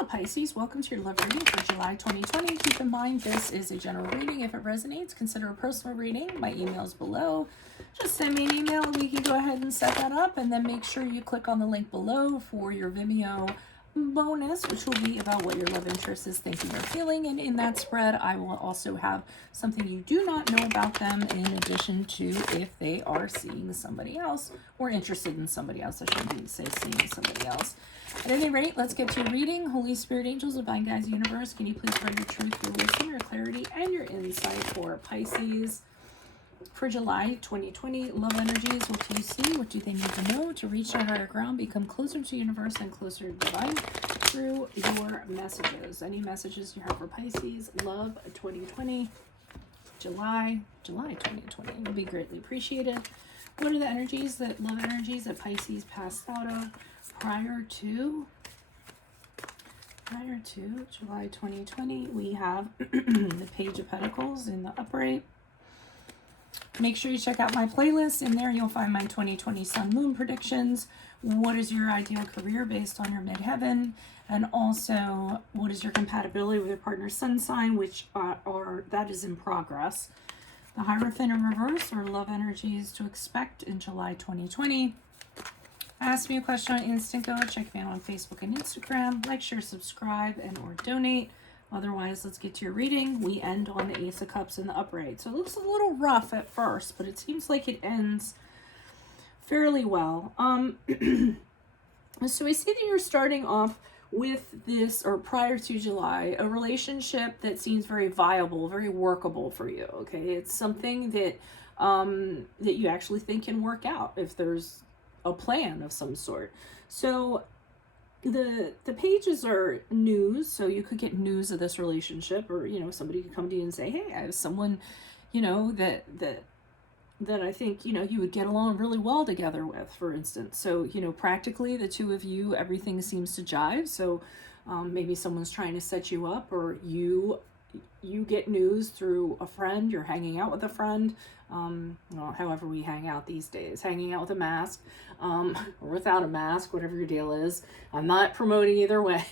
Hello Pisces, welcome to your love reading for July 2020. Keep in mind this is a general reading. If it resonates, consider a personal reading. My email is below. Just send me an email and we can go ahead and set that up, and then make sure you click on the link below for your Vimeo bonus, which will be about what your love interest is thinking or feeling. And in that spread, I will also have something you do not know about them, in addition to if they are seeing somebody else or interested in somebody else. I shouldn't even say seeing somebody else. At any rate, let's get to your reading. Holy Spirit, angels, divine guides, universe, can you please spread your truth, your wisdom, your clarity, and your insight for Pisces for July 2020? Love energies. What do you see? What do they need to know to reach that higher ground, become closer to universe and closer to divine through your messages? Any messages you have for Pisces? Love 2020, July 2020 will be greatly appreciated. What are the energies that love energies that Pisces passed out of prior to July 2020? We have the Page of Pentacles in the upright. Make sure you check out my playlist. In there, you'll find my 2020 Sun Moon predictions. What is your ideal career based on your midheaven? And also, what is your compatibility with your partner's sun sign, which that is in progress. The Hierophant in reverse, or love energies to expect in July 2020. Ask me a question on Instant Go. Check me out on Facebook and Instagram. Like, share, subscribe, and or donate. Otherwise, let's get to your reading. We end on the Ace of Cups in the upright. So it looks a little rough at first, but it seems like it ends fairly well. So we see that you're starting off with this, or prior to July, a relationship that seems very viable, very workable for you. Okay, it's something that that you actually think can work out if there's a plan of some sort. So the pages are news, so you could get news of this relationship, or somebody could come to you and say, hey, I have someone that I think you would get along really well together with, for instance. So practically the two of you, everything seems to jive. So maybe someone's trying to set you up, or you get news through a friend, you're hanging out with a friend, however we hang out these days, hanging out with a mask, or without a mask, whatever your deal is. I'm not promoting either way.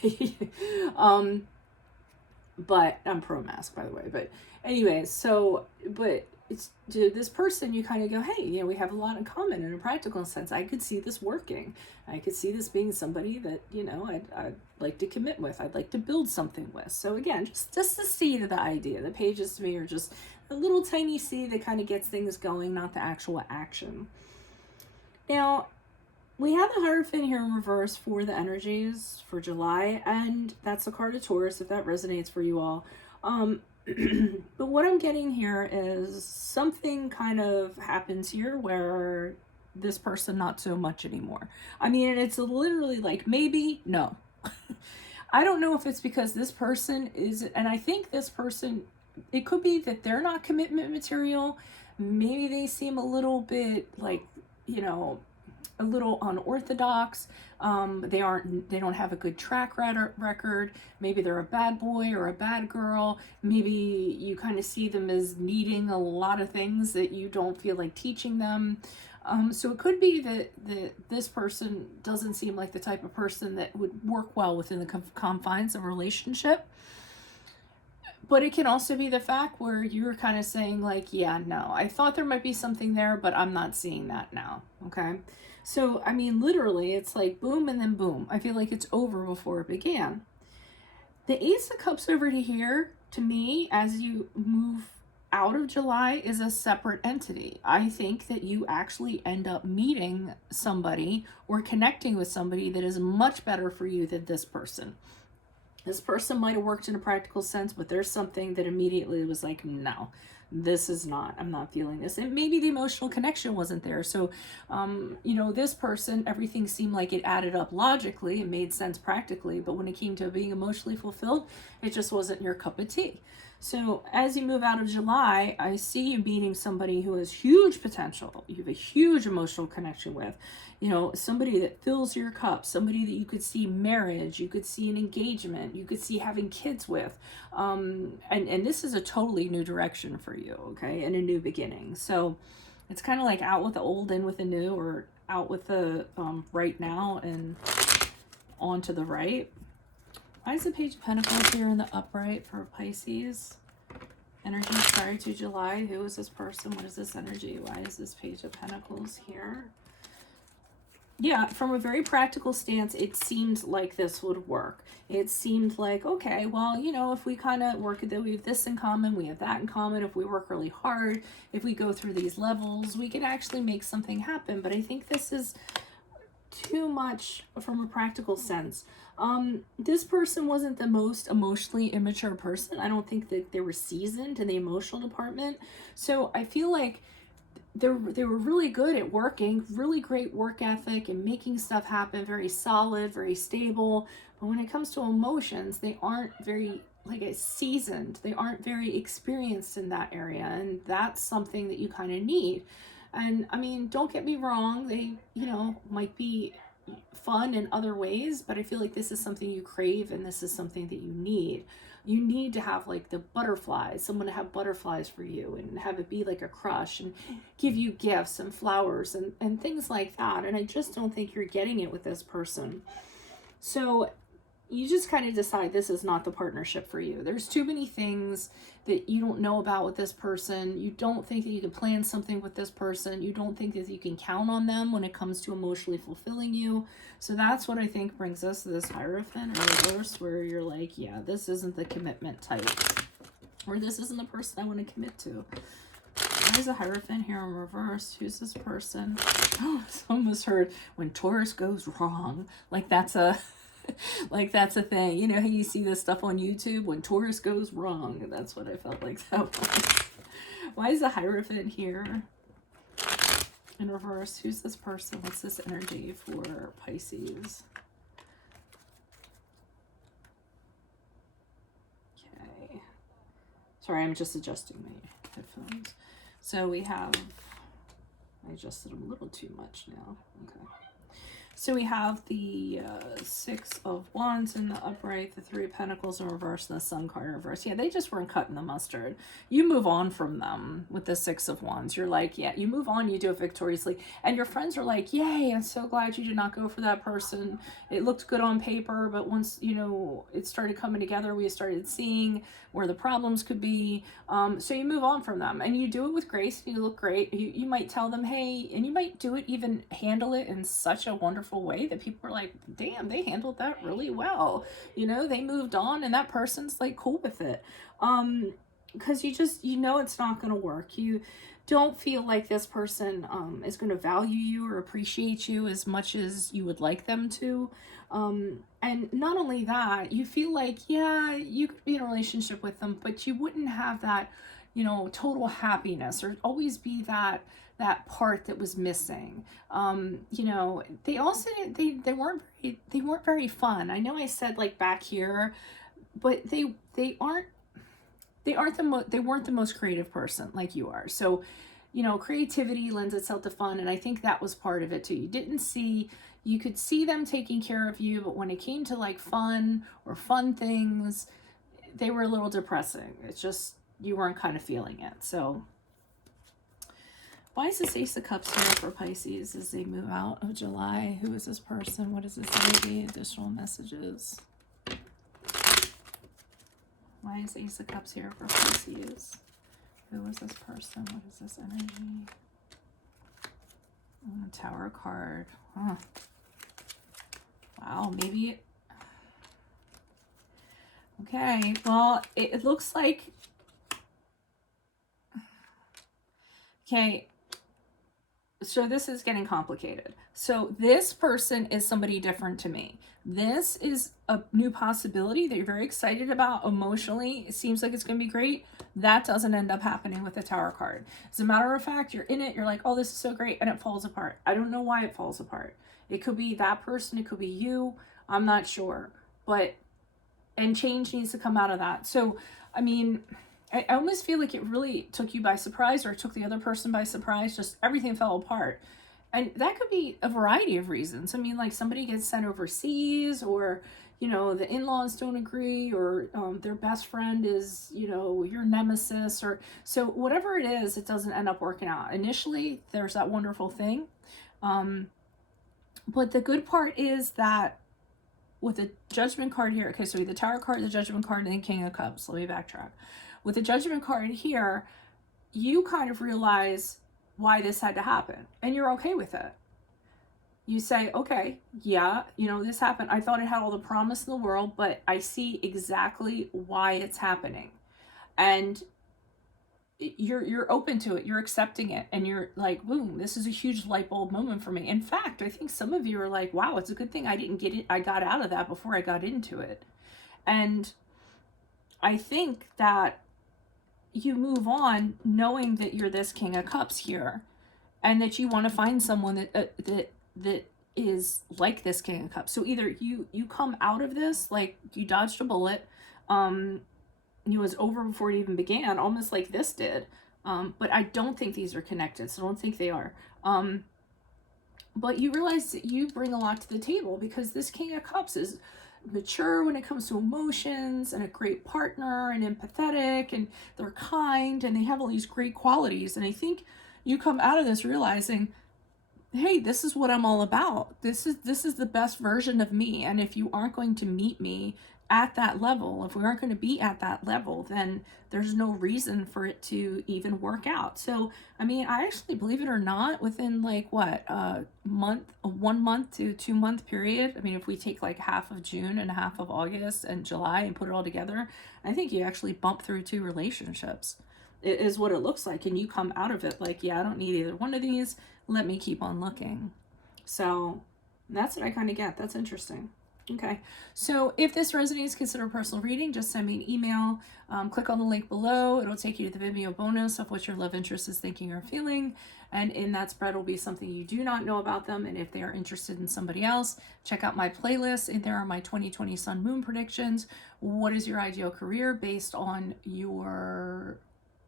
But I'm pro mask, by the way. But anyway, but it's to this person, you kind of go, hey, we have a lot in common in a practical sense. I could see this working. I could see this being somebody that, I'd like to commit with. I'd like to build something with. So again, just the seed of the idea. The pages to me are just a little tiny seed that kind of gets things going, not the actual action. Now, we have the Hierophant here in reverse for the energies for July, and that's the card of Taurus, if that resonates for you all. But what I'm getting here is something kind of happens here where this person not so much anymore. I mean, it's literally like, maybe, no. I don't know if it's because this person is, and I think this person, it could be that they're not commitment material. Maybe they seem a little bit like, a little unorthodox. They don't have a good track record. Maybe they're a bad boy or a bad girl. Maybe you kind of see them as needing a lot of things that you don't feel like teaching them. So it could be that this person doesn't seem like the type of person that would work well within the confines of a relationship. But it can also be the fact where you're kind of saying like, yeah, no, I thought there might be something there, but I'm not seeing that now. Okay. So, I mean, literally it's like boom and then boom. I feel like it's over before it began. The Ace of Cups over to here, to me, as you move out of July, is a separate entity. I think that you actually end up meeting somebody or connecting with somebody that is much better for you than this person. This person might have worked in a practical sense, but there's something that immediately was like, no, this is not, I'm not feeling this. And maybe the emotional connection wasn't there. So, this person, everything seemed like it added up logically and made sense practically. But when it came to being emotionally fulfilled, it just wasn't your cup of tea. So as you move out of July, I see you meeting somebody who has huge potential. You have a huge emotional connection with, somebody that fills your cup, somebody that you could see marriage, you could see an engagement, you could see having kids with. And this is a totally new direction for you, okay, and a new beginning. So it's kind of like out with the old, in with the new, or out with the right now and on to the right. Why is the Page of Pentacles here in the upright for Pisces? Energy prior to July. Who is this person? What is this energy? Why is this Page of Pentacles here? Yeah, from a very practical stance, it seemed like this would work. It seemed like, okay, well, you know, if we kind of work it, we have this in common, we have that in common. If we work really hard, if we go through these levels, we can actually make something happen. But I think this is too much from a practical sense. This person wasn't the most emotionally immature person. I don't think that they were seasoned in the emotional department. So I feel like they were really good at working, really great work ethic and making stuff happen, very solid, very stable. But when it comes to emotions, they aren't very seasoned. They aren't very experienced in that area. And that's something that you kind of need. And I mean, don't get me wrong, they, you know, might be fun in other ways, but I feel like this is something you crave and this is something that you need. You need to have like the butterflies, someone to have butterflies for you and have it be like a crush and give you gifts and flowers and things like that. And I just don't think you're getting it with this person. So you just kind of decide this is not the partnership for you. There's too many things that you don't know about with this person. You don't think that you can plan something with this person. You don't think that you can count on them when it comes to emotionally fulfilling you. So that's what I think brings us to this Hierophant or reverse, where you're like, yeah, this isn't the commitment type. Or this isn't the person I want to commit to. There's a Hierophant here in reverse. Who's this person? Oh, I almost heard when Taurus goes wrong. Like that's a... like that's a thing. You know how you see this stuff on YouTube when Taurus goes wrong? That's what I felt like that was. Why is the Hierophant here in reverse? Who's this person? What's this energy for Pisces? Okay. Sorry, I'm just adjusting my headphones. So we have, I adjusted them a little too much now. Okay. So we have the Six of Wands in the upright, the Three of Pentacles in reverse, and the Sun card in reverse. Yeah, they just weren't cutting the mustard. You move on from them with the Six of Wands. You're like, yeah, you move on, you do it victoriously. And your friends are like, yay, I'm so glad you did not go for that person. It looked good on paper, but once, you know, it started coming together, we started seeing where the problems could be. So you move on from them and you do it with grace. You look great. You might tell them, hey, and you might do it, even handle it in such a wonderful way that people are like, damn, they handled that really well. You know, they moved on and that person's like cool with it. Because you know it's not going to work. You don't feel like this person is going to value you or appreciate you as much as you would like them to. And not only that, you feel like, yeah, you could be in a relationship with them, but you wouldn't have that, you know, total happiness or always be that part that was missing. You know, they also, they weren't very fun. I know I said like back here, but they weren't the most creative person like you are. So, you know, creativity lends itself to fun. And I think that was part of it too. You could see them taking care of you, but when it came to like fun things, they were a little depressing. It's just, you weren't kind of feeling it. So why is this Ace of Cups here for Pisces as they move out of July? Who is this person? What is this energy? Additional messages. Why is Ace of Cups here for Pisces? Who is this person? What is this energy? Tower card. Huh. Wow, maybe. Okay, well, it looks like. Okay, so this is getting complicated. So this person is somebody different to me. This is a new possibility that you're very excited about emotionally. It seems like it's going to be great. That doesn't end up happening with the Tower card. As a matter of fact, you're in it. You're like, oh, this is so great. And it falls apart. I don't know why it falls apart. It could be that person. It could be you. I'm not sure. And change needs to come out of that. So, I mean, I almost feel like it really took you by surprise, or it took the other person by surprise. Just everything fell apart. And that could be a variety of reasons. I mean, like somebody gets sent overseas, or, you know, the in-laws don't agree, or their best friend is, you know, your nemesis, or so whatever it is, it doesn't end up working out. Initially, there's that wonderful thing. But the good part is that with the Judgment card here, okay, so the Tower card, the Judgment card, and then King of Cups. Let me backtrack. With the Judgment card here, you kind of realize why this had to happen, and you're okay with it. You say, okay, yeah, this happened. I thought it had all the promise in the world, but I see exactly why it's happening. And you're open to it, you're accepting it, and you're like, boom, this is a huge light bulb moment for me. In fact, I think some of you are like, wow, it's a good thing I didn't get it, I got out of that before I got into it. And I think that you move on knowing that you're this King of Cups here, and that you want to find someone that is like this King of Cups. So either you come out of this like you dodged a bullet, it was over before it even began, almost like this did. But I don't think these are connected, so I don't think they are. But you realize that you bring a lot to the table, because this King of Cups is mature when it comes to emotions, and a great partner, and empathetic, and they're kind, and they have all these great qualities. And I think you come out of this realizing, hey, this is what I'm all about. This is the best version of me. And if you aren't going to meet me at that level, if we aren't going to be at that level, then there's no reason for it to even work out. So, I mean, I actually, believe it or not, within like what, a 1 month to 2 month period. I mean, if we take like half of June and half of August and July and put it all together, I think you actually bump through 2 relationships. It is what it looks like. And you come out of it like, yeah, I don't need either one of these. Let me keep on looking. So that's what I kind of get. That's interesting. Okay, so if this resonates, consider a personal reading. Just send me an email. Click on the link below. It'll take you to the Vimeo bonus of what your love interest is thinking or feeling. And in that spread will be something you do not know about them. And if they are interested in somebody else, check out my playlist. And there are my 2020 Sun Moon predictions. What is your ideal career based on your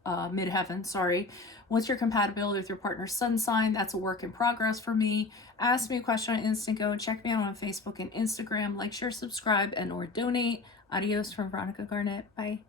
midheaven, sorry. What's your compatibility with your partner's sun sign? That's a work in progress for me. Ask me a question on Instant Go. Check me out on Facebook and Instagram. Like, share, subscribe, and or donate. Adios from Veronica Garnett. Bye.